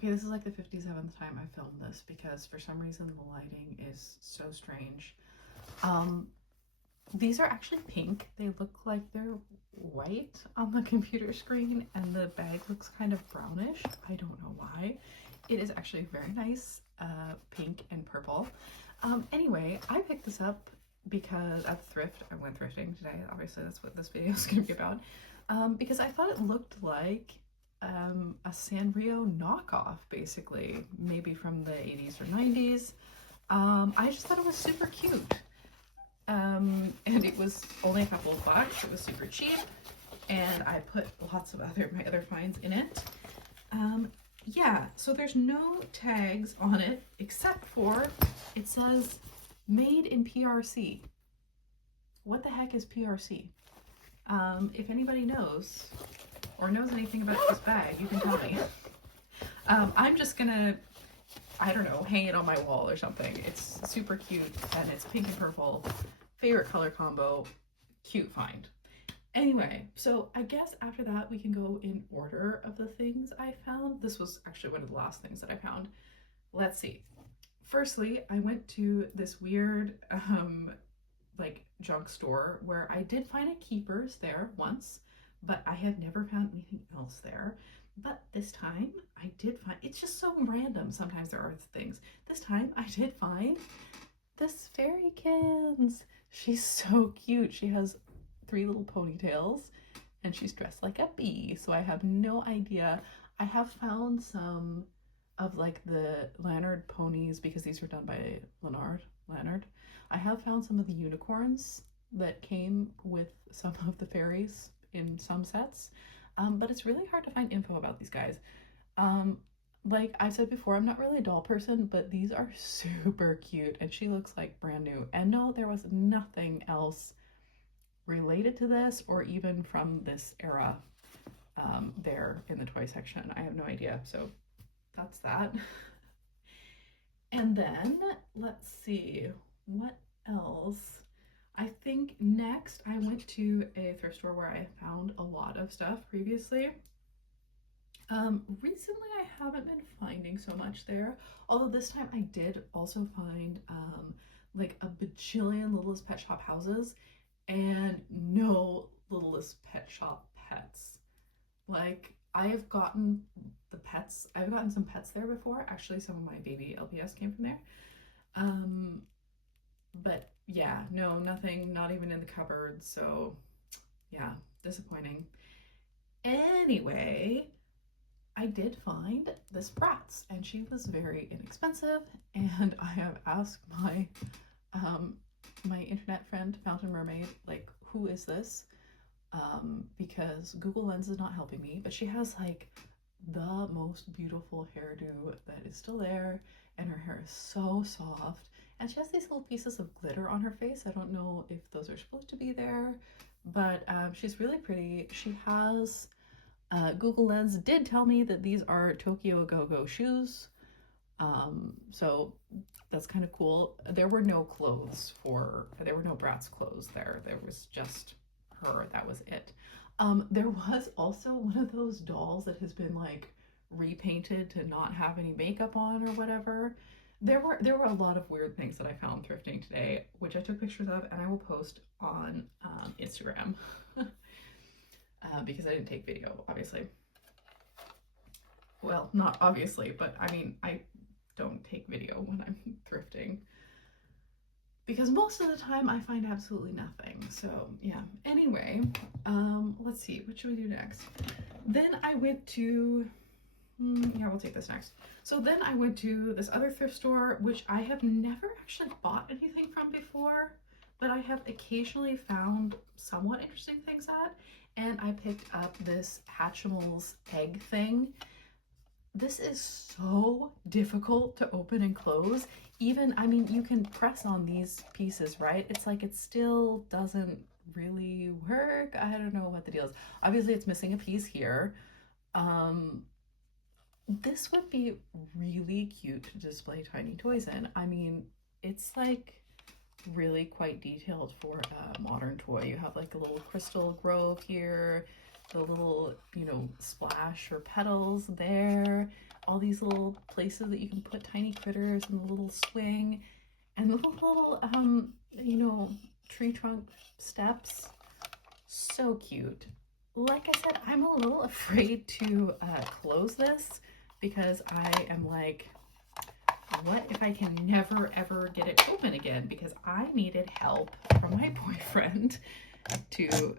Okay, this is like the 57th time I filmed this because for some reason the lighting is so strange. Um, these are actually pink. They look like they're white on the computer screen and the bag looks kind of brownish. I don't know why. It is actually very nice, pink and purple. Anyway, I picked this up because at thrift, I went thrifting today. Obviously, that's what this video is going to be about. Because I thought it looked like a Sanrio knockoff, basically, maybe from the 80s or 90s. I just thought it was super cute. And it was only a couple of bucks. It was super cheap, and I put lots of my other finds in it. Yeah, so there's no tags on it except for it says made in PRC. What the heck is PRC? If anybody knows or knows anything about this bag, you can tell me. I'm just gonna, I don't know, hang it on my wall or something. It's super cute and it's pink and purple. Favorite color combo. Cute find. Anyway, so I guess after that we can go in order of the things I found. This was actually one of the last things that I found. Let's see. Firstly, I went to this weird like junk store where I did find a keepers there once, but I have never found anything else there. But this time I did find, it's just so random. Sometimes there are things. This time I did find this fairykins. She's so cute. She has 3 little ponytails and she's dressed like a bee. So I have no idea. I have found some of like the Leonard ponies because these were done by Leonard. I have found some of the unicorns that came with some of the fairies in some sets, but it's really hard to find info about these guys. Like I said before, I'm not really a doll person, but these are super cute and she looks like brand new. And no, there was nothing else related to this or even from this era there in the toy section. I have no idea. So that's that. And then let's see what else. I think next I went to a thrift store where I found a lot of stuff previously. Recently I haven't been finding so much there, although this time I did also find like a bajillion Littlest Pet Shop houses and no Littlest Pet Shop pets. Like I've gotten some pets there before. Actually, some of my baby LPS came from there. But yeah, no, nothing, not even in the cupboard. So yeah, disappointing. Anyway, I did find this Bratz and she was very inexpensive, and I have asked my internet friend Fountain Mermaid, like, who is this? Because Google Lens is not helping me, but she has like the most beautiful hairdo that is still there, and her hair is so soft, and she has these little pieces of glitter on her face. I don't know if those are supposed to be there, but she's really pretty. She has Google Lens did tell me that these are Tokyo Go-Go shoes, so that's kind of cool. There were no Bratz clothes there. There was just her. That was it. There was also one of those dolls that has been like repainted to not have any makeup on or whatever. There were a lot of weird things that I found thrifting today, which I took pictures of and I will post on Instagram because I didn't take video, obviously. Well, not obviously, but I mean, I don't take video when I'm thrifting because most of the time I find absolutely nothing. So yeah, anyway, let's see, what should we do next? Then I went to, yeah, we'll take this next. So then I went to this other thrift store, which I have never actually bought anything from before, but I have occasionally found somewhat interesting things at, and I picked up this Hatchimals egg thing. This is so difficult to open and close. Even, I mean, you can press on these pieces, right? It's like it still doesn't really work. I don't know what the deal is. Obviously, it's missing a piece here. This would be really cute to display tiny toys in. I mean, it's like really quite detailed for a modern toy. You have like a little crystal grove here. the little, you know, splash or petals there. All these little places that you can put tiny critters and the little swing and the little, you know, tree trunk steps. So cute. Like I said, I'm a little afraid to close this because I am like, what if I can never ever get it open again? Because I needed help from my boyfriend to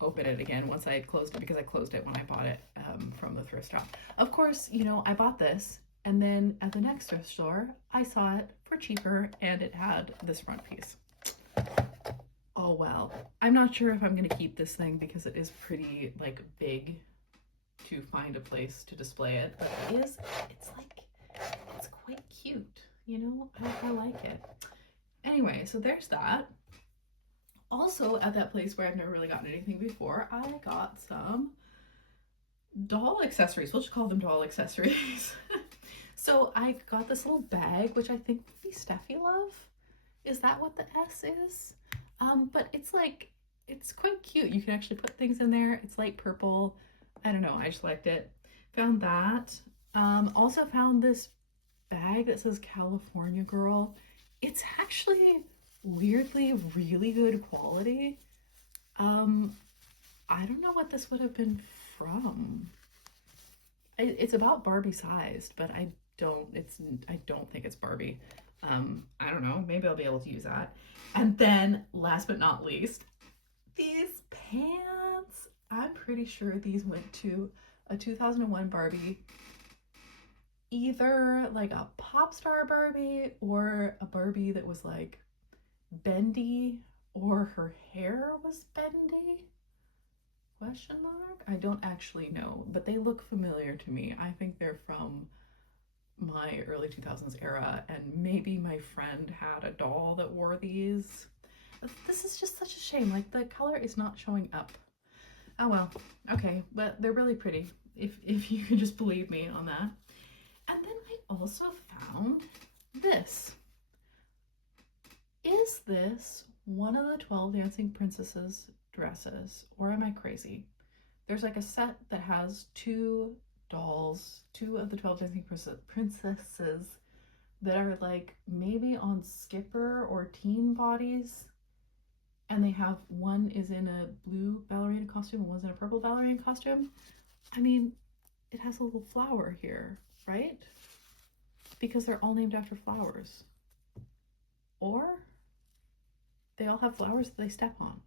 open it again once I had closed it, because I closed it when I bought it from the thrift shop. Of course, you know, I bought this and then at the next thrift store, I saw it for cheaper and it had this front piece. Oh well, I'm not sure if I'm gonna keep this thing because it is pretty like big to find a place to display it, but it's quite cute, you know, I like it. Anyway, so there's that. Also at that place where I've never really gotten anything before, I got some doll accessories. We'll just call them doll accessories. So I got this little bag, which I think would be Steffi Love. Is that what the S is? But it's like, it's quite cute. You can actually put things in there. It's light purple. I don't know, I just liked it. Found that. Also found this bag that says California Girl. It's actually weirdly really good quality. I don't know what this would have been from. It's about Barbie sized, but I don't think it's Barbie. I don't know, maybe I'll be able to use that. And then last but not least, these pants. I'm pretty sure these went to a 2001 Barbie, either like a pop star Barbie or a Barbie that was like bendy, or her hair was bendy? Question mark? I don't actually know, but they look familiar to me. I think they're from my early 2000s era, and maybe my friend had a doll that wore these. This is just such a shame. Like, the color is not showing up. Oh well, okay, but they're really pretty, if you can just believe me on that. And then I also found this. Is this one of the 12 Dancing Princesses dresses, or am I crazy? There's like a set that has two dolls, two of the 12 Dancing Princesses that are like maybe on Skipper or Teen bodies, and they have, one is in a blue ballerina costume and one's in a purple ballerina costume. I mean, it has a little flower here, right? Because they're all named after flowers. Or they all have flowers that they step on.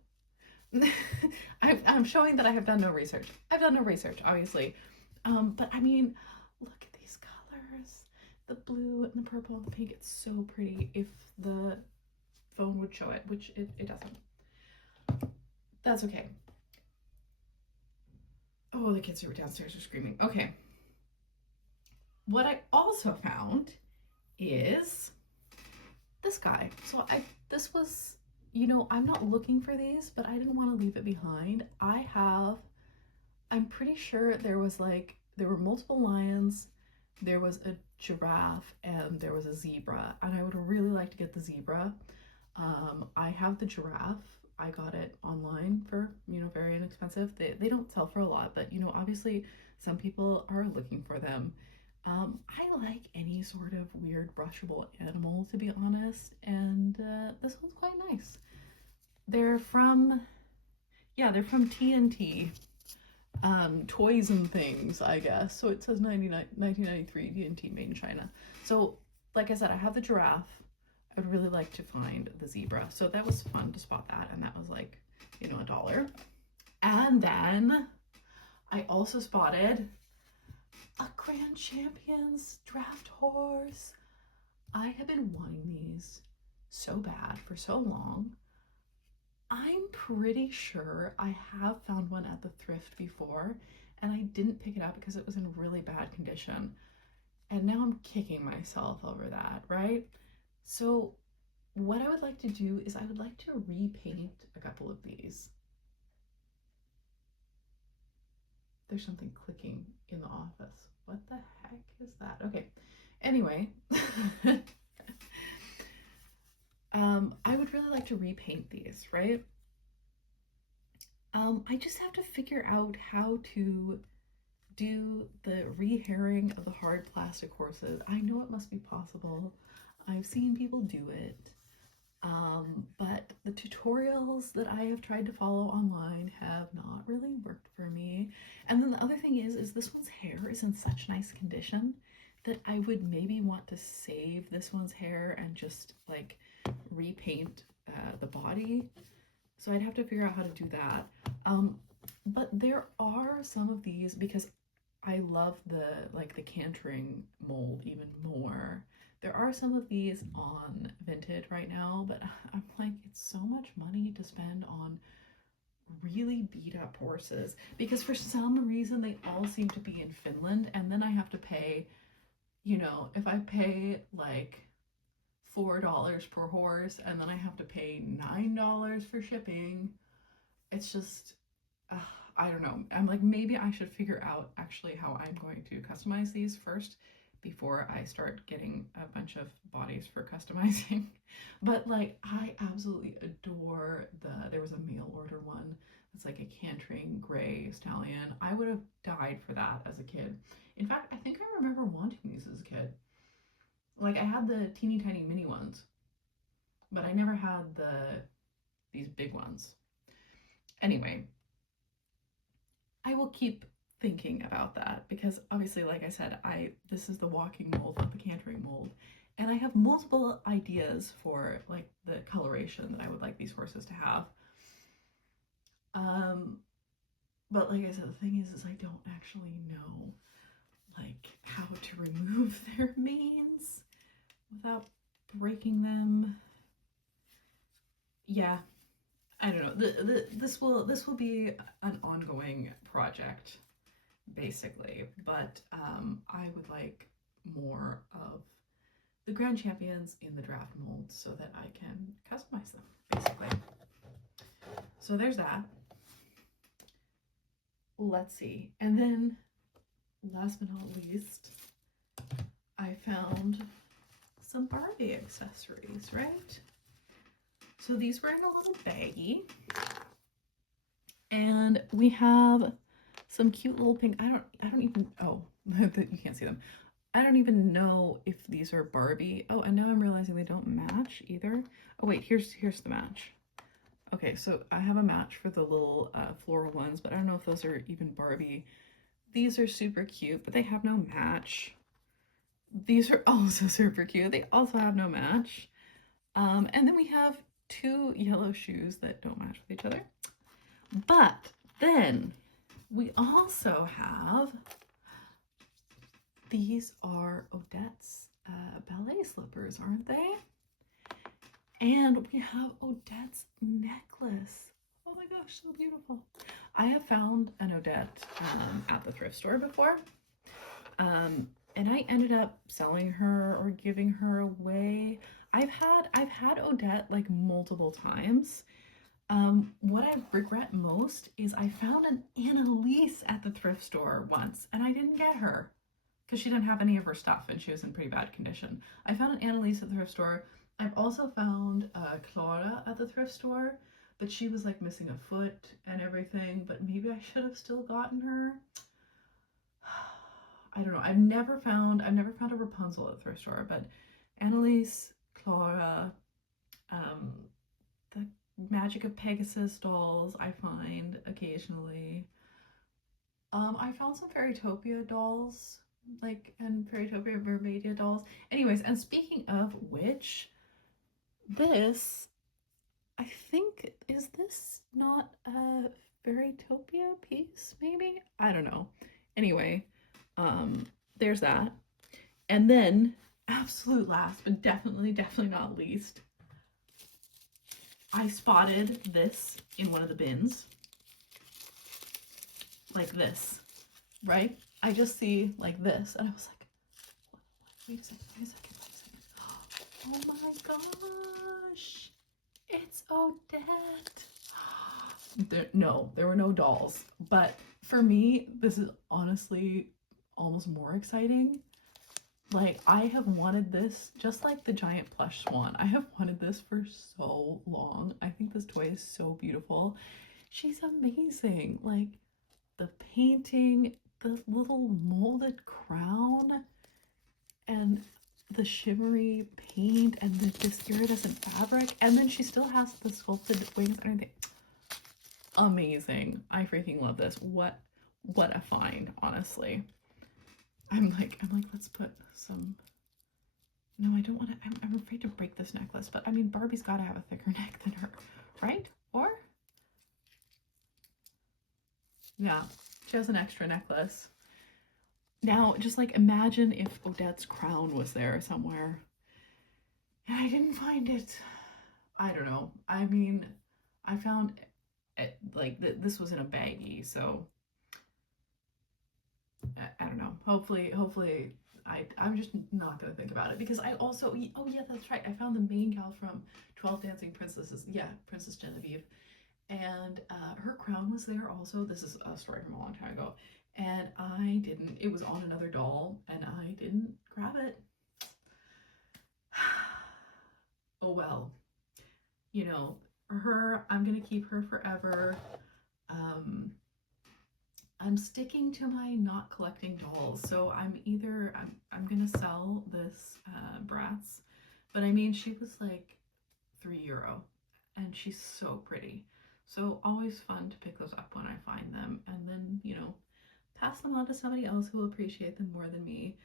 I'm showing that I have done no research. I've done no research, obviously. But I mean, look at these colors. The blue and the purple and the pink. It's so pretty. If the phone would show it, which it doesn't. That's okay. Oh, the kids who were downstairs are screaming. Okay. What I also found is this guy. So this was, you know, I'm not looking for these, but I didn't want to leave it behind. I'm pretty sure there were multiple lions, there was a giraffe, and there was a zebra, and I would really like to get the zebra. I have the giraffe. I got it online for, you know, very inexpensive. They don't sell for a lot, but, you know, obviously some people are looking for them. I like any sort of weird brushable animal, to be honest, and this one's quite nice. They're from TNT, Toys and Things, I guess. So it says 1993 TNT made in China. So, like I said, I have the giraffe. I would really like to find the zebra. So that was fun to spot that, and that was like, you know, $1. And then I also spotted a Grand Champions draft horse. I have been wanting these so bad for so long. I'm pretty sure I have found one at the thrift before, and I didn't pick it up because it was in really bad condition. And now I'm kicking myself over that, right? So what I would like to do is I would like to repaint a couple of these. There's something clicking in the office. What the heck is that? Okay. Anyway, I would really like to repaint these, right? I just have to figure out how to do the re-hairing of the hard plastic horses. I know it must be possible. I've seen people do it. But the tutorials that I have tried to follow online have not really worked for me. And then the other thing is this one's hair is in such nice condition that I would maybe want to save this one's hair and just like repaint the body. So I'd have to figure out how to do that. But there are some of these, because I love the cantering mold even more. There are some of these on Vinted right now, but I'm like, it's so much money to spend on really beat up horses, because for some reason they all seem to be in Finland, and then I have to pay, you know, if I pay like $4 per horse and then I have to pay $9 for shipping, it's just, I don't know. I'm like, maybe I should figure out actually how I'm going to customize these first before I start getting a bunch of bodies for customizing. But like, I absolutely adore there was a mail order one that's like a cantering gray stallion. I would have died for that as a kid. In fact, I think I remember wanting these as a kid. Like, I had the teeny tiny mini ones, but I never had these big ones. Anyway, I will keep thinking about that, because obviously, like I said, this is the walking mold, not the cantering mold, and I have multiple ideas for like the coloration that I would like these horses to have. But like I said, the thing is I don't actually know like how to remove their manes without breaking them. Yeah, I don't know. This will be an ongoing project, basically. But I would like more of the Grand Champions in the draft mold so that I can customize them, basically. So there's that. Let's see. And then, last but not least, I found some Barbie accessories, right? So these were in a little baggie. And we have some cute little pink, I don't even, oh, you can't see them. I don't even know if these are Barbie. Oh, and now I'm realizing they don't match either. Oh wait, here's the match. Okay, so I have a match for the little floral ones, but I don't know if those are even Barbie. These are super cute, but they have no match. These are also super cute. They also have no match. And then we have two yellow shoes that don't match with each other. But then we also have, these are Odette's ballet slippers, aren't they? And we have Odette's necklace. Oh my gosh, so beautiful. I have found an Odette at the thrift store before. And I ended up selling her or giving her away. I've had Odette like multiple times. What I regret most is I found an Annalise at the thrift store once and I didn't get her because she didn't have any of her stuff and she was in pretty bad condition. I found an Annalise at the thrift store. I've also found Clara at the thrift store, but she was like missing a foot and everything, but maybe I should have still gotten her. I don't know. I've never found a Rapunzel at the thrift store, but Annalise, Clara, the Magic of Pegasus dolls I find occasionally. I found some Fairytopia dolls, and Fairytopia Mermaidia dolls. Anyways, and speaking of which, this, I think, is this not a Fairytopia piece, maybe? I don't know. Anyway, there's that. And then, absolute last, but definitely not least, I spotted this in one of the bins. Like this, right? I just see like this, and I was like, wait a second. Oh my gosh, it's Odette. There were no dolls, but for me, this is honestly almost more exciting. Like, I have wanted this, just like the giant plush swan. I have wanted this for so long. I think this toy is so beautiful. She's amazing. Like the painting, the little molded crown, and the shimmery paint, and this iridescent fabric, and then she still has the sculpted wings and everything. Amazing. I freaking love this. What a find, honestly. I'm like, let's put some. No, I don't want to. I'm afraid to break this necklace, but I mean, Barbie's got to have a thicker neck than her, right? Or yeah, she has an extra necklace. Now, just like imagine if Odette's crown was there somewhere and I didn't find it. I don't know. I mean, I found it like this was in a baggie, so I don't know. Hopefully, I'm just not gonna think about it because I also, oh yeah, that's right. I found the main gal from 12 Dancing Princesses. Yeah, Princess Genevieve, and her crown was there also. This is a story from a long time ago, and I didn't. It was on another doll, and I didn't grab it. Oh well, you know, her. I'm gonna keep her forever. Um, I'm sticking to my not collecting dolls. So I'm gonna sell this Bratz, but I mean she was like €3 and she's so pretty. So always fun to pick those up when I find them and then, pass them on to somebody else who will appreciate them more than me.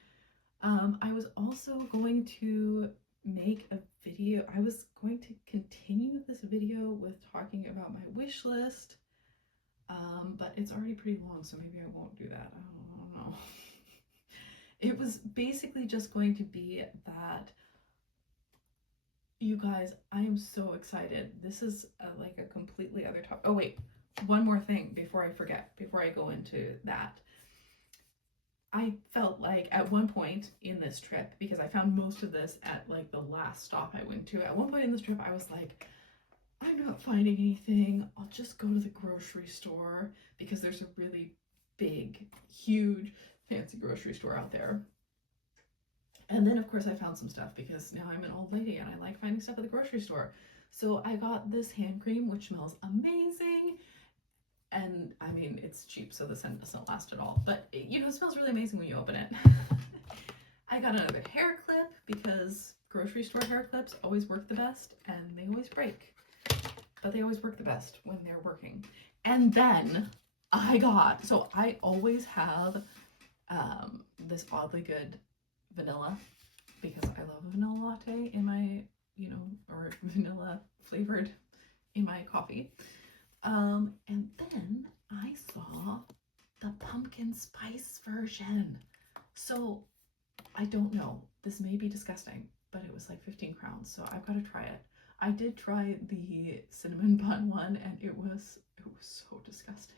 I was also going to make a video. I was going to continue this video with talking about my wish list. But it's already pretty long, so maybe I won't do that. I don't know. It was basically just going to be that, you guys, I am so excited. This is like a completely other topic. Oh wait, one more thing before I forget, before I go into that. I felt like at one point in this trip, because I found most of this at like the last stop I went to, at one point in this trip I was like, I'm not finding anything. I'll just go to the grocery store because there's a really big, huge, fancy grocery store out there. And then, of course, I found some stuff because now I'm an old lady and I like finding stuff at the grocery store. So I got this hand cream, which smells amazing. And I mean, it's cheap, so the scent doesn't last at all. But, it smells really amazing when you open it. I got another hair clip because grocery store hair clips always work the best and they always break. But they always work the best when they're working. And then I always have this oddly good vanilla because I love a vanilla latte in my, or vanilla flavored in my coffee. And then I saw the pumpkin spice version. So I don't know. This may be disgusting, but it was like 15 crowns, so I've got to try it. I did try the cinnamon bun one and it was so disgusting.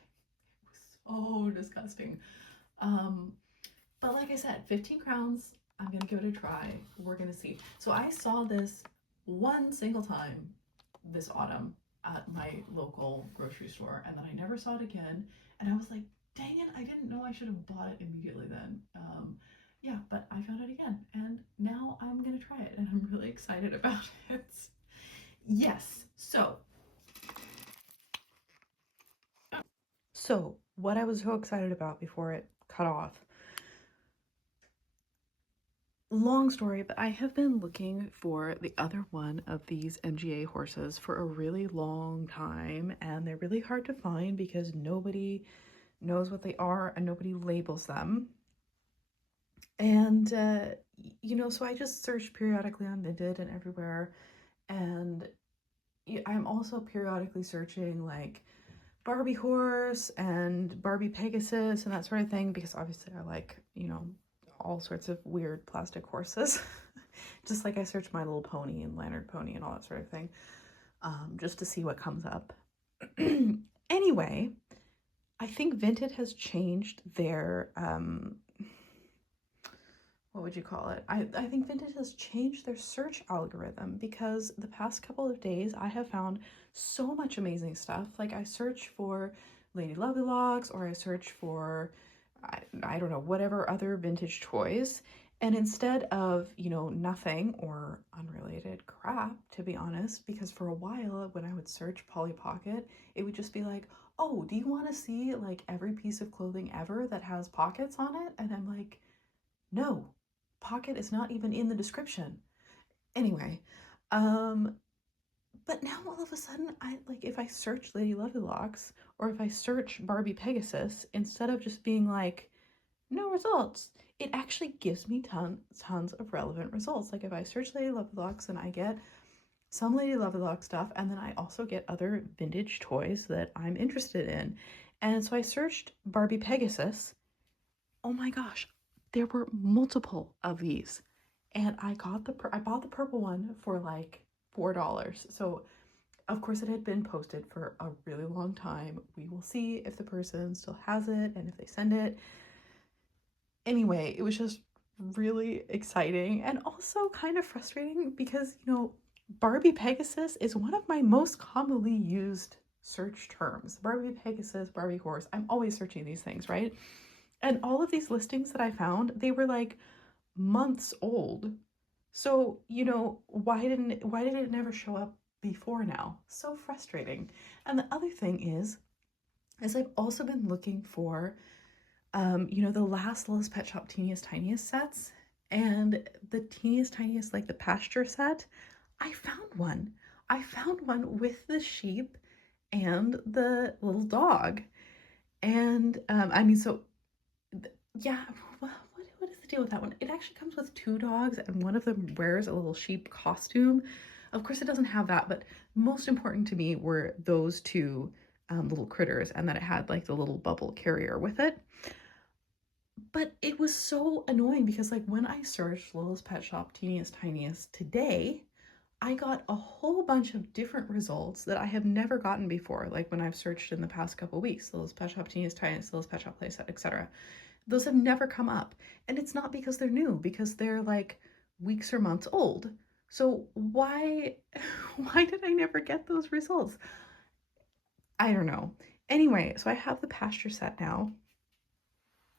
It was so disgusting. But like I said, 15 crowns, I'm gonna give it a try. We're gonna see. So I saw this one single time this autumn at my local grocery store and then I never saw it again. And I was like, dang it, I didn't know I should have bought it immediately then. Yeah, but I found it again and now I'm gonna try it and I'm really excited about it. Yes, so what I was so excited about before it cut off. Long story, but I have been looking for the other one of these NGA horses for a really long time, and they're really hard to find because nobody knows what they are and nobody labels them. And, so I just searched periodically on Vinted and everywhere, and I'm also periodically searching like Barbie horse and Barbie Pegasus and that sort of thing because obviously I like, all sorts of weird plastic horses. Just like I search My Little Pony and Leonard Pony and all that sort of thing, just to see what comes up. Anyway, I think Vinted has changed their, what would you call it? I think Vinted has changed their search algorithm because the past couple of days I have found so much amazing stuff. Like I search for Lady Lovely Locks or I search for I don't know, whatever other vintage toys. And instead of, you know, nothing or unrelated crap, to be honest, because for a while when I would search Polly Pocket, it would just be like, oh, do you want to see like every piece of clothing ever that has pockets on it? And I'm like, no, pocket is not even in the description. Anyway, um, but now all of a sudden, I like if I search Lady Lovely or if I search Barbie Pegasus, instead of just being like, no results, it actually gives me tons of relevant results. Like if I search Lady Lovely and I get some Lady Lovely stuff, and then I also get other vintage toys that I'm interested in. And so I searched Barbie Pegasus. Oh my gosh, there were multiple of these. And I bought the purple one for like $4. So of course it had been posted for a really long time. We will see if the person still has it and if they send it. Anyway, it was just really exciting and also kind of frustrating because, you know, Barbie Pegasus is one of my most commonly used search terms. Barbie Pegasus, Barbie horse. I'm always searching these things, right? And all of these listings that I found, they were like months old. So, you know, why did it never show up before now? So frustrating. And the other thing is I've also been looking for you know, the last Littlest Pet Shop Teeniest Tiniest sets, and the Teeniest Tiniest, like the pasture set, I found one. I found one with the sheep and the little dog. And I mean, so yeah, what is the deal with that one? It actually comes with two dogs, and one of them wears a little sheep costume. Of course, it doesn't have that, but most important to me were those two little critters, and that it had like the little bubble carrier with it. But it was so annoying because like when I searched Littlest Pet Shop Teeniest Tiniest today, I got a whole bunch of different results that I have never gotten before. Like when I've searched in the past couple weeks, Littlest Pet Shop Teeniest Tiniest, Littlest Pet Shop Playset, etc. Those have never come up. And it's not because they're new, because they're like weeks or months old. So why why did I never get those results? I don't know. Anyway, so I have the pasture set now.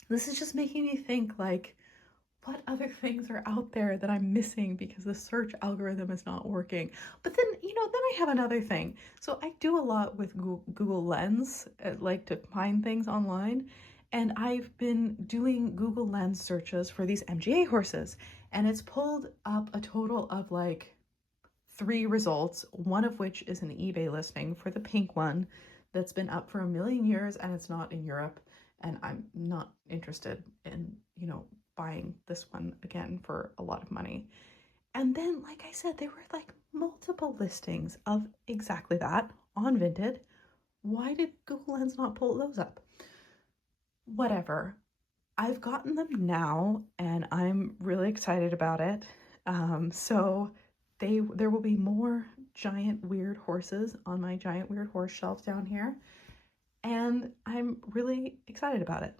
This is just making me think like, what other things are out there that I'm missing because the search algorithm is not working? But then, you know, then I have another thing. So I do a lot with Google Lens, like to find things online. And I've been doing Google Lens searches for these MGA horses. And it's pulled up a total of like 3 results, one of which is an eBay listing for the pink one that's been up for a million years and it's not in Europe. And I'm not interested in, you know, buying this one again for a lot of money. And then, like I said, there were like multiple listings of exactly that on Vinted. Why did Google Lens not pull those up? Whatever. I've gotten them now and I'm really excited about it. So there will be more giant weird horses on my giant weird horse shelf down here. And I'm really excited about it.